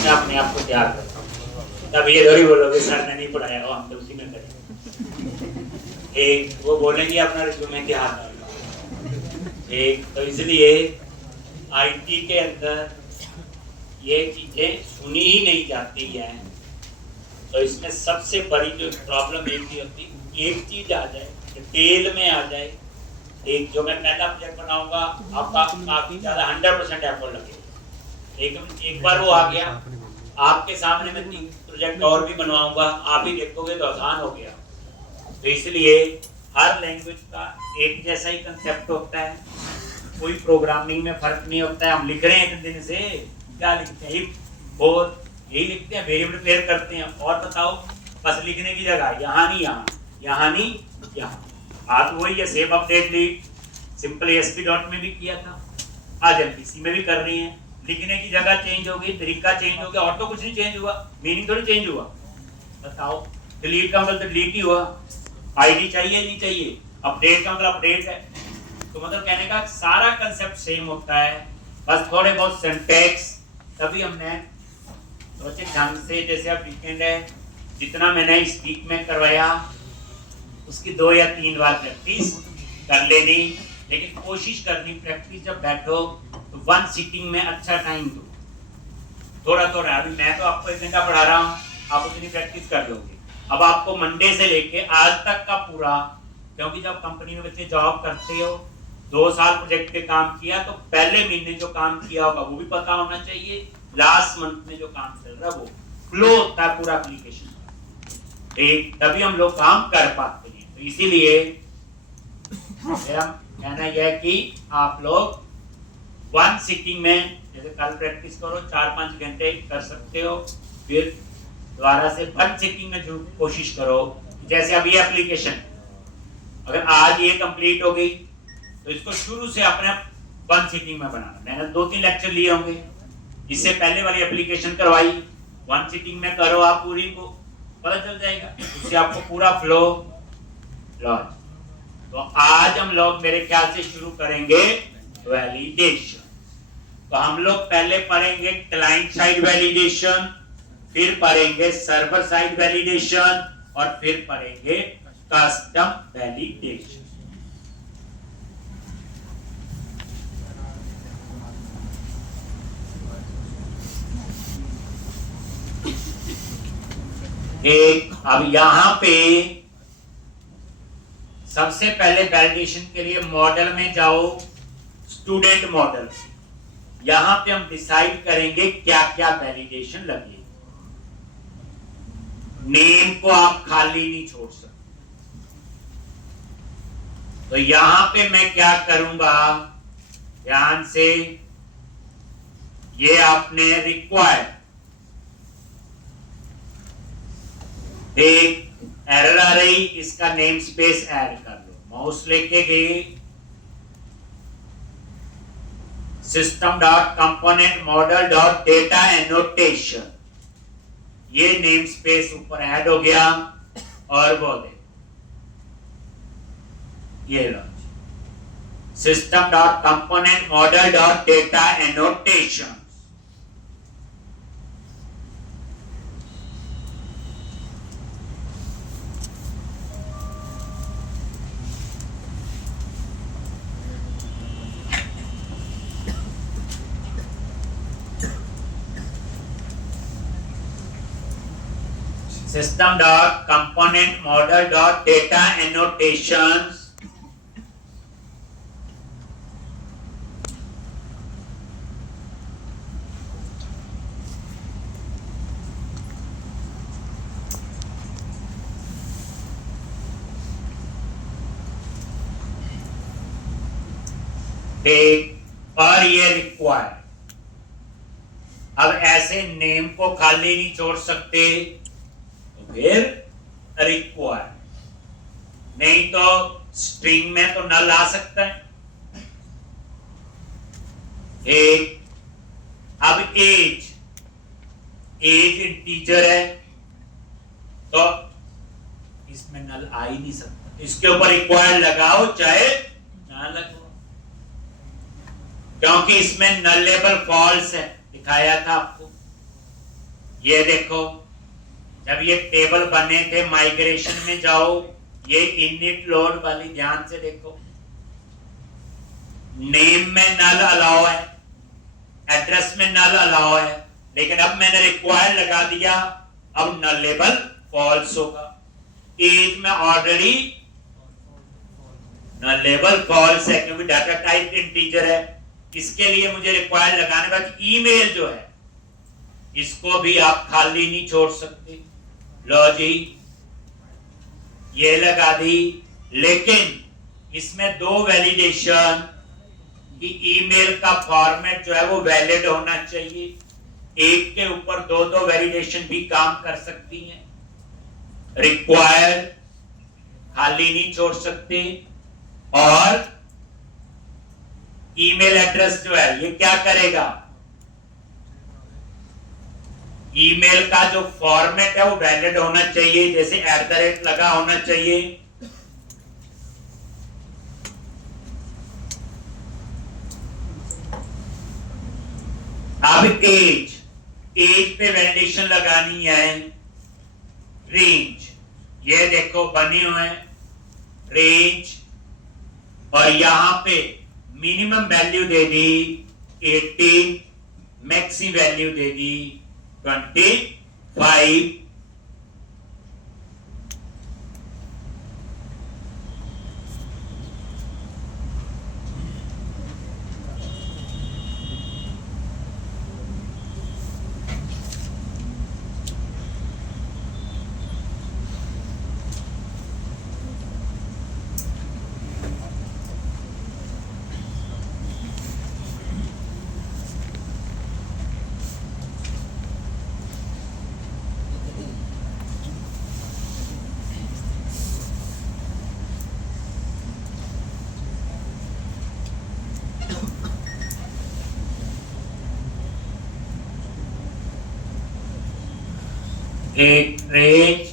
मैं अपने आप को तैयार करता हूँ। तब ये थोड़ी बोलोगे सर ने नहीं पढ़ाया हो, हम तो उसी में करेंगे। एक वो बोलेंगे अपना रिज्यूमे क्या हाथ एक। तो इसलिए आईटी के अंदर ये चीजें सुनी ही नहीं जाती हैं। तो इसमें सबसे बड़ी जो प्रॉब्लम एक ही होती, एक चीज आ जाए, डिटेल में आ जाए। एक जो मैं पहला प्रोजेक्ट बनाऊंगा आपका काफी ज्यादा 100% एफर्ट लगेगा, लेकिन एक बार वो आ गया आपके सामने मैं 3 प्रोजेक्ट और भी बनवाऊंगा, आप ही देखोगे तो आसान हो गया। तो इसलिए हर लैंग्वेज का एक जैसा ही कंसेप्ट होता है, कोई प्रोग्रामिंग में फर्क नहीं होता है। हम लिख रहे हैं इतने दिन से, क्या लिखते हैं, और यही लिखते हैं, वेरिएबल डिक्लेयर करते हैं। और बताओ, बस लिखने की जगह यहाँ नहीं यहाँ, यहाँ नहीं यहाँ। बात वही है, save update lead simple SP dot में भी किया था, आज एमपीसी में भी कर रही हैं। लिखने की जगह चेंज हो गई, तरीका चेंज हो गया, और तो कुछ नहीं चेंज हुआ, मीनिंग थोड़ी चेंज हुआ। बताओ, डिलीट का मतलब डिलीट ही हुआ, आईडी चाहिए नहीं चाहिए, अपडेट का मतलब अपडेट है। तो मतलब कहने का सारा कंसेप्ट सेम होता है, बस थोड़े बहुत सिंटैक्स। तभी हमने सोचे ढंग से, जैसे अब वीकेंड है, जितना मैंने इस वीक में करवाया उसकी 2 या 3 बार प्रैक्टिस कर लेनी, लेकिन कोशिश करनी प्रैक्टिस जब बैठो तो 1 सिटिंग में अच्छा टाइम दो, थोड़ा थोड़ा। अभी मैं तो आपको 1 घंटा पढ़ा रहा हूँ, आप उतनी प्रैक्टिस कर लोगे। अब आपको मंडे से लेके आज तक का पूरा, क्योंकि जब कंपनी में बच्चे जॉब करते हो, 2 साल प्रोजेक्ट पे काम किया, तो पहले महीने जो काम किया होगा वो भी पता होना चाहिए, लास्ट मंथ में जो काम चल रहा है वो फ्लो होता है पूरा एप्लीकेशन का, तभी हम लोग काम कर पाते हैं। तो इसीलिए मेरा कहना यह है कि आप लोग 1 सिटिंग में, जैसे कल प्रैक्टिस करो 4-5 घंटे कर सकते हो, फिर दोबारा से 1 सिटिंग में जो कोशिश करो। जैसे अब ये एप्लीकेशन अगर आज ये कंप्लीट हो गई तो इसको शुरू से अपने 1 सिटिंग में बनाना। मैंने 2-3 लेक्चर लिए होंगे, इससे पहले वाली एप्लीकेशन करवाई, 1 सिटिंग में करो आप पूरी को, पता चल जाएगा, उससे आपको पूरा फ्लो लॉज। तो आज हम लोग मेरे ख्याल से शुरू करेंगे वैलिडेशन। तो हम लोग पहले पढ़ेंगे क्लाइंट साइड वैलिडेशन, फिर पढ़ेंगे सर्वर साइड वैलिडेशन, और फिर पढ़ेंगे कस्टम वैलिडेशन। अब यहां पे सबसे पहले वैलिडेशन के लिए मॉडल में जाओ, स्टूडेंट मॉडल। यहां पे हम डिसाइड करेंगे क्या क्या वैलिडेशन लगेगी। नेम को आप खाली नहीं छोड़ सकते, तो यहां पे मैं क्या करूंगा, ध्यान से, ये आपने रिक्वायर्ड, एक एरर आ रही, इसका नेम स्पेस ऐड कर लो, माउस लेके गए, system dot component model dot data annotation, ये नेम स्पेस ऊपर ऐड हो गया, और वो दे ये लो, system dot component model dot data annotation. System dot component model dot data annotations, और ये रिक्वायर। अब ऐसे नेम को खाली नहीं छोड़ सकते, फिर रिक्वायर, नहीं तो स्ट्रिंग में तो नल आ सकता है। एक अब एज इंटीजर है, तो इसमें नल आ ही नहीं सकता, इसके ऊपर रिक्वायर लगाओ चाहे ना लगाओ, क्योंकि इसमें नल लेबल फॉल्स है, दिखाया था आपको। ये देखो, जब ये टेबल बने थे माइग्रेशन में जाओ, ये इनिट लोड वाली ध्यान से देखो, नेम में नल अलाउ है, एड्रेस में नल अलाउ है, लेकिन अब मैंने रिक्वायर्ड लगा दिया, अब नल लेबल फॉल्स होगा। एज में ऑलरेडी नल लेबल फॉल्स है क्योंकि डाटा टाइप इंटीजर है। इसके लिए मुझे रिक्वायर्ड लगाने के बाद ईमेल जो है इसको भी आप खाली नहीं छोड़ सकते। लो जी, ये लगा दी, लेकिन इसमें दो वैलिडेशन कि ईमेल का फॉर्मेट जो है वो वैलिड होना चाहिए। एक के ऊपर दो दो वैलिडेशन भी काम कर सकती हैं। रिक्वायर्ड खाली नहीं छोड़ सकते, और ईमेल एड्रेस जो है ये क्या करेगा, ईमेल का जो फॉर्मेट है वो वैलिड होना चाहिए, जैसे @ लगा होना चाहिए। अब एज पे वैलिडेशन लगानी है। रेंज, ये देखो बने हुए हैं रेंज, और यहां पे मिनिमम वैल्यू दे दी 18, मैक्सिमम वैल्यू दे दी 25। एक रेंज,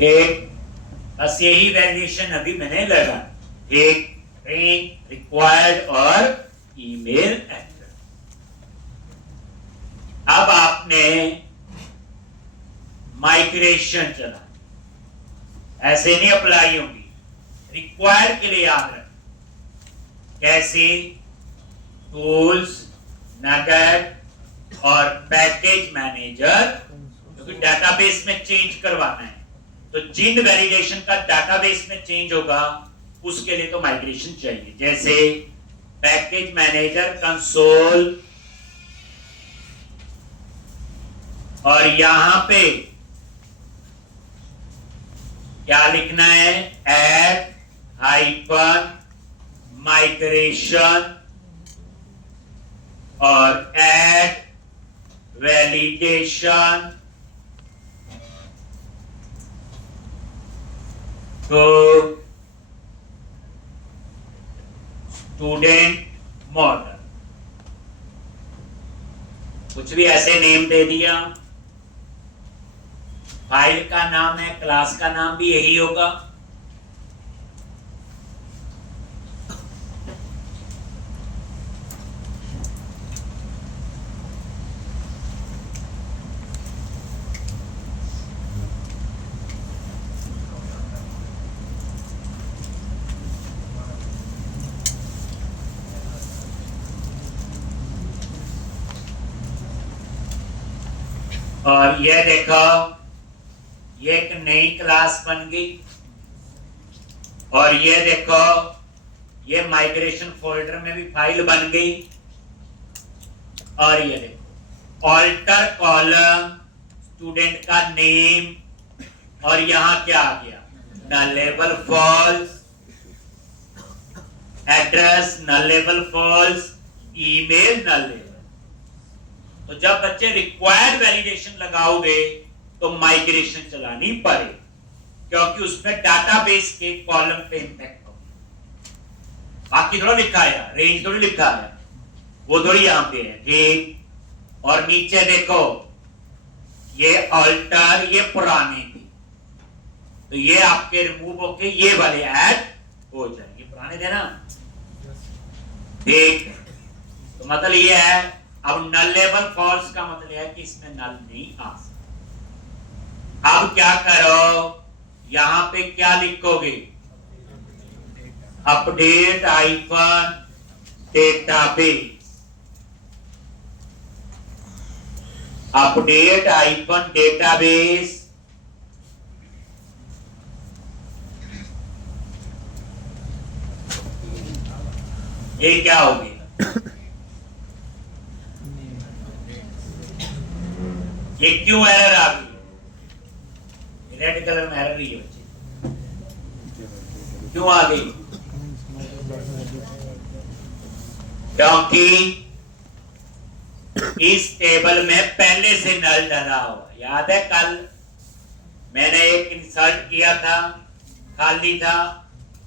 एक, बस यही वैल्यूएशन अभी मैंने लगा। एक रेंज, रिक्वायर्ड और ईमेल एड्रेस। अब आपने माइग्रेशन चला, ऐसे नहीं अप्लाई होगी। रिक्वायर्ड के लिए याद रखें कैसे, टूल्स, नगेट और पैकेज मैनेजर, क्योंकि डेटाबेस में चेंज करवाना है, तो जिन वैलिडेशन का डेटाबेस में चेंज होगा उसके लिए तो माइग्रेशन चाहिए। जैसे पैकेज मैनेजर कंसोल, और यहां पे क्या लिखना है, ऐड हाइफन माइग्रेशन और ऐड वैलिडेशन तो स्टूडेंट मॉडल, कुछ भी ऐसे नेम दे दिया। फाइल का नाम है, क्लास का नाम भी यही होगा। और ये देखो, ये एक नई क्लास बन गई, और ये देखो ये माइग्रेशन फोल्डर में भी फाइल बन गई। और ये देखो ऑल्टर कॉलम स्टूडेंट का नेम, और यहां क्या आ गया, nullable false, address nullable false, email nullable। तो जब बच्चे रिक्वायर्ड वैलिडेशन लगाओगे तो माइग्रेशन चलानी पड़े, क्योंकि उसमें डाटाबेस के कॉलम पे इंपैक्ट होगा। बाकी थोड़ा लिखा है, रेंज थोड़ी लिखा है, वो थोड़ी यहां पे है, ठीक। और नीचे देखो ये अल्टर, ये पुराने थे, तो ये आपके रिमूव होके ये वाले ऐड हो जाएंगे, पुराने थे ना, ठीक। तो मतलब ये है, अब nullable false का मतलब है कि इसमें नल नहीं आ सकता। अब क्या करो, यहां पे क्या लिखोगे, update icon database, update icon database, ये क्या हो गया, ये क्यों एरर आ गई, रेड कलर में एरर रही है बच्चे, क्यों आ गई, क्योंकि इस टेबल में पहले से नल डला हुआ। याद है कल मैंने एक इंसर्ट किया था, खाली था,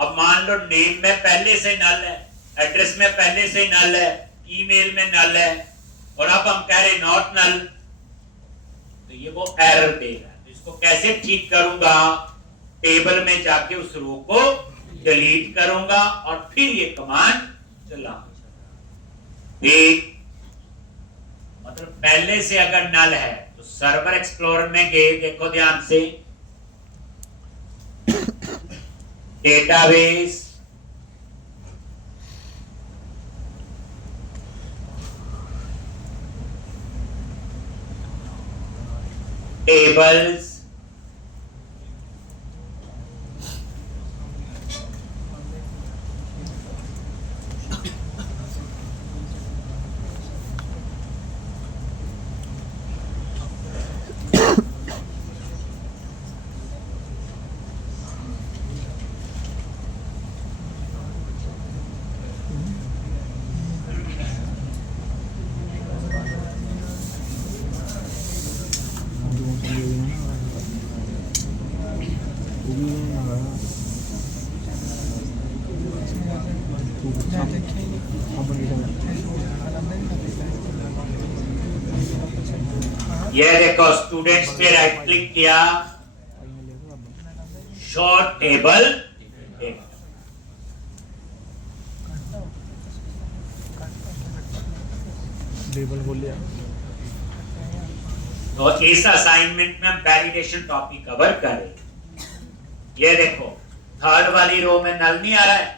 अब मान लो नेम में पहले से नल है, एड्रेस में पहले से नल है, ईमेल में नल है, और अब हम कह रहे नॉट नल, तो ये वो एरर देगा। तो इसको कैसे ठीक करूंगा, टेबल में जाके उस रो को डिलीट करूंगा और फिर ये कमांड चलाऊंगा। ठीक, मतलब पहले से अगर नल है तो सर्वर एक्सप्लोरर में गए, देखो ध्यान से, डेटाबेस, टेबल्स, ये देखो स्टूडेंट्स पे राइट क्लिक किया, शॉर्ट टेबल, तो इस असाइनमेंट में हम वैलिडेशन टॉपिक कवर करें। ये देखो थर्ड वाली रो में नल नहीं आ रहा है,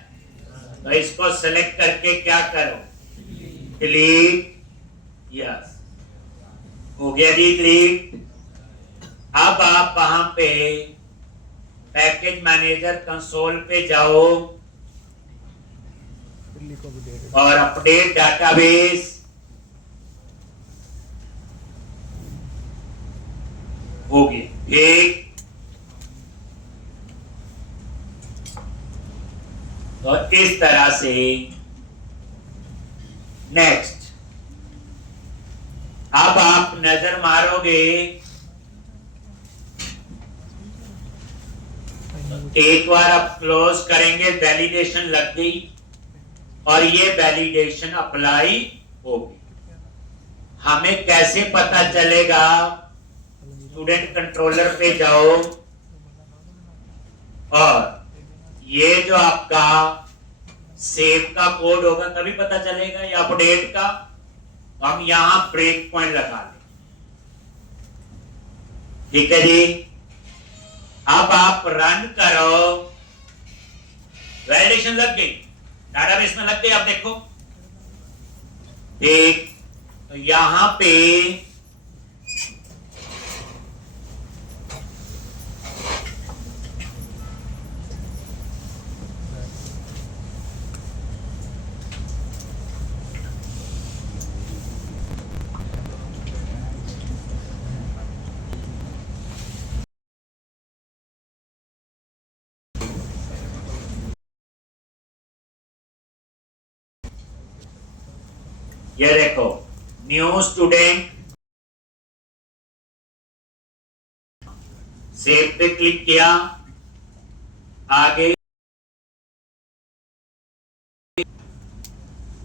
तो इसको सेलेक्ट करके क्या करो, डिलीट, यस हो गया जी डिलीट। अब आप वहां पे पैकेज मैनेजर कंसोल पे जाओ और अपडेट डाटाबेस, हो गया ठीक। तो इस तरह से नेक्स्ट, अब आप नजर मारोगे, एक बार आप क्लोज करेंगे, वैलिडेशन लग गई और ये वैलिडेशन अप्लाई होगी। हमें कैसे पता चलेगा, स्टूडेंट कंट्रोलर पे जाओ और ये जो आपका सेव का कोड होगा तभी पता चलेगा, या अपडेट का, तो हम यहां ब्रेक पॉइंट लगा लें। ठीक है जी, अब आप रन करो, वैलिडेशन लग गई, डाटाबेस में लग गई, आप देखो ठीक। तो यहां पे ये देखो न्यू स्टूडेंट, सेव पे क्लिक किया, आगे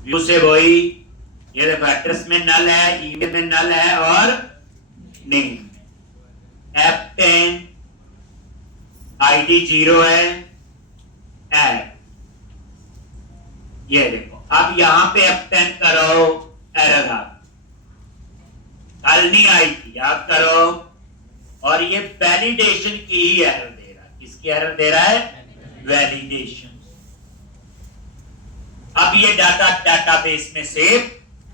व्यू से वही, ये देखो एड्रेस में नल है, ईमेल में नल है और नेम, F10 आईडी 0 है, ऐड। ये देखो अब यहां पे F10 करो, एरर आ गई, कल नहीं आई थी, याद करो। और ये वैलिडेशन की ही एरर दे रहा है, किसकी एरर दे रहा है? वैलिडेशन। अब ये डाटा डाटाबेस में सेव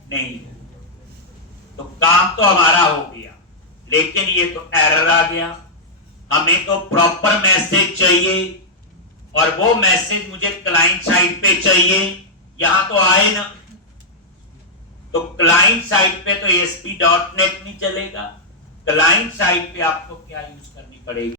नहीं है, तो काम तो हमारा हो गया, लेकिन ये तो एरर आ गया। हमें तो प्रॉपर मैसेज चाहिए, और वो मैसेज मुझे क्लाइंट साइड पे चाहिए, यहां तो आए ना। तो क्लाइंट साइड पे तो ASP.NET नहीं चलेगा, क्लाइंट साइड पे आपको क्या यूज करनी पड़ेगी?